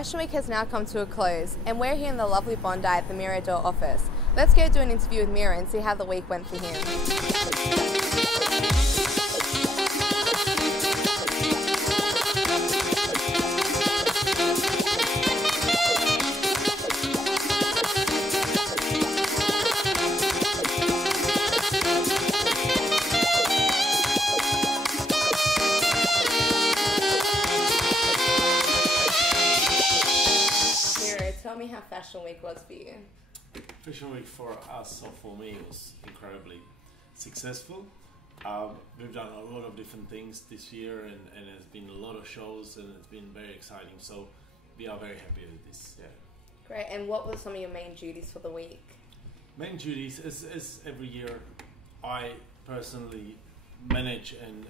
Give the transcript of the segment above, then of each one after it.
Fashion Week has now come to a close, and we're here in the lovely Bondi at the Miro office. Let's go do an interview with Miro and see how the week went for him. Miro, tell me how Fashion Week was for you. Fashion Week for us, or for me, was incredibly successful. We've done a lot of different things this year, and there's been a lot of shows, and it's been very exciting. So we are very happy with this. Yeah. Great, and what were some of your main duties for the week? Main duties is every year I personally manage and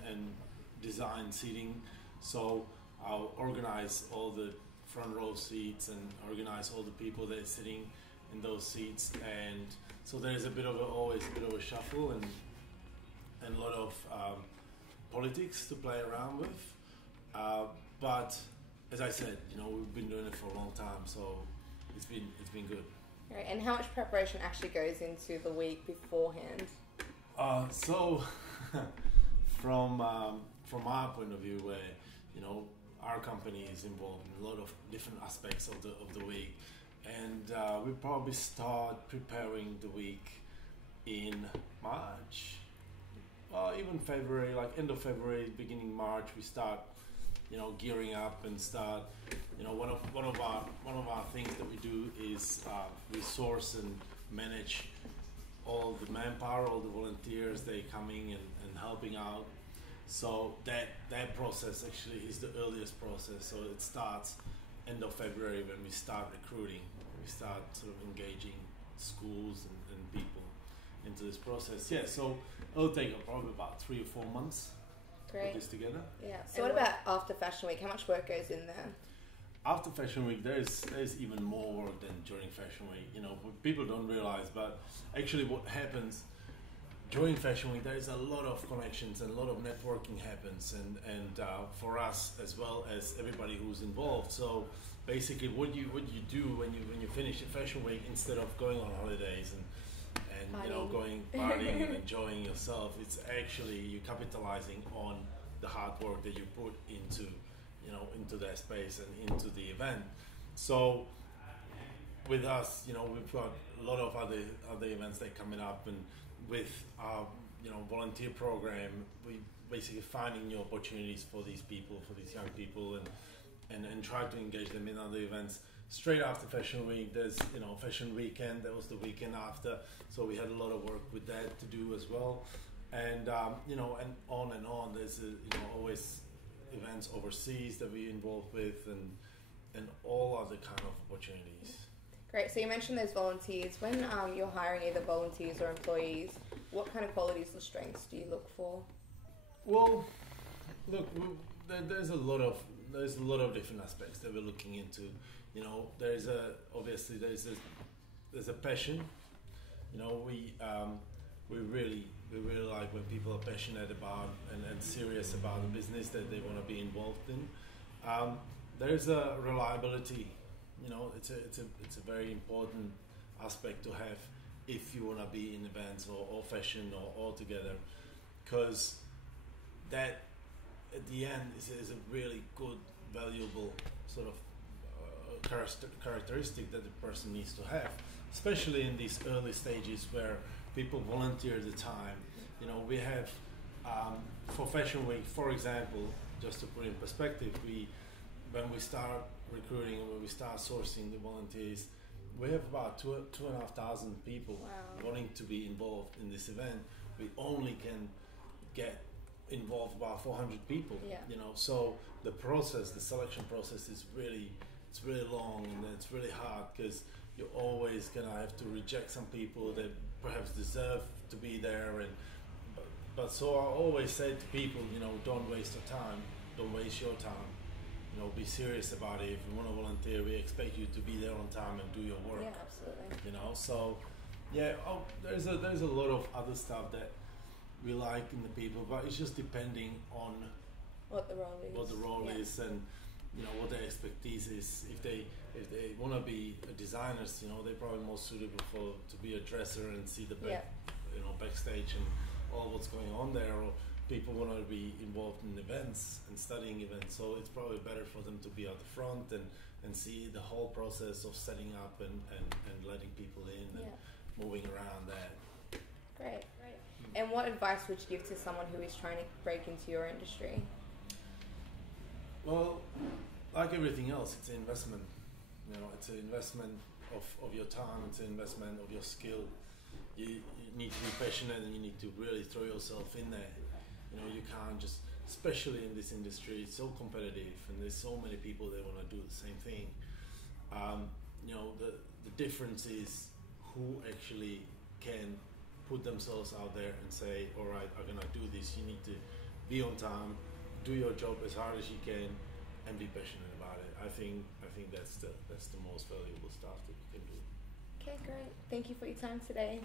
design seating. So I'll organize all the front row seats and organize all the people that are sitting in those seats, and so there's always a bit of a shuffle and a lot of politics to play around with. But as I said, we've been doing it for a long time, so it's been good. Right, and how much preparation actually goes into the week beforehand? So from our point of view, where our company is involved in a lot of different aspects of the week, and we probably start preparing the week in March, even February, like end of February, beginning March. We start gearing up and start. One of our things that we do is we source and manage all the manpower, all the volunteers. They coming and helping out. So that process actually is the earliest process. So it starts end of February when we start recruiting. We start sort of engaging schools and people into this process. Yeah, so it'll take probably about 3 or 4 months to put this together. Yeah. So what about after Fashion Week? How much work goes in there? After Fashion Week, there's even more work than during Fashion Week. People don't realize, but actually what happens during Fashion Week, there is a lot of connections and a lot of networking happens, and for us as well as everybody who's involved. So basically, what you do when you finish a Fashion Week, instead of going on holidays and going partying and enjoying yourself, it's actually you capitalizing on the hard work that you put into that space and into the event. So with us, we've got a lot of other events that are coming up, and with our volunteer program, we basically finding new opportunities for these people, for these young people, and try to engage them in other events. Straight after Fashion Week, there's Fashion Weekend. That was the weekend after, so we had a lot of work with that to do as well, and and on and on. There's always events overseas that we're involved with, and all other kind of opportunities. Great. So you mentioned those volunteers. When you're hiring either volunteers or employees, what kind of qualities or strengths do you look for? Well, look, there's a lot of different aspects that we're looking into. There's a passion. We really like when people are passionate about and serious about the business that they want to be involved in. There's a reliability. It's a very important aspect to have if you want to be in events or fashion or all together, because that at the end is a really good, valuable sort of characteristic that the person needs to have, especially in these early stages where people volunteer the time. We have for Fashion Week, for example, just to put in perspective, when we start recruiting, when we start sourcing the volunteers, we have about 2,500 people wanting to be involved in this event. We only can get involved about 400 people. So the selection process is really long, and it's really hard, because you're always gonna have to reject some people that perhaps deserve to be there. But so I always say to people, don't waste your time, don't waste your time. Be serious about it. If you want to volunteer, we expect you to be there on time and do your work. Yeah, absolutely. So there's a lot of other stuff that we like in the people, but it's just depending on what the role is, and you know, what their expertise is. If they want to be designers, you know, they're probably more suitable to be a dresser and see the back, you know, backstage and all what's going on there. Or people want to be involved in events and studying events, so it's probably better for them to be at the front and see the whole process of setting up and letting people in and moving around that. Great. And what advice would you give to someone who is trying to break into your industry? Well, like everything else, it's an investment. You know, it's an investment of your time, it's an investment of your skill. You need to be passionate and you need to really throw yourself in there. You know, you can't just, especially in this industry, it's so competitive and there's so many people that want to do the same thing. You know, the difference is who actually can put themselves out there and say, all right, I'm gonna do this. You need to be on time, do your job as hard as you can, and be passionate about it. I think that's the most valuable stuff that you can do. Okay, great. Thank you for your time today.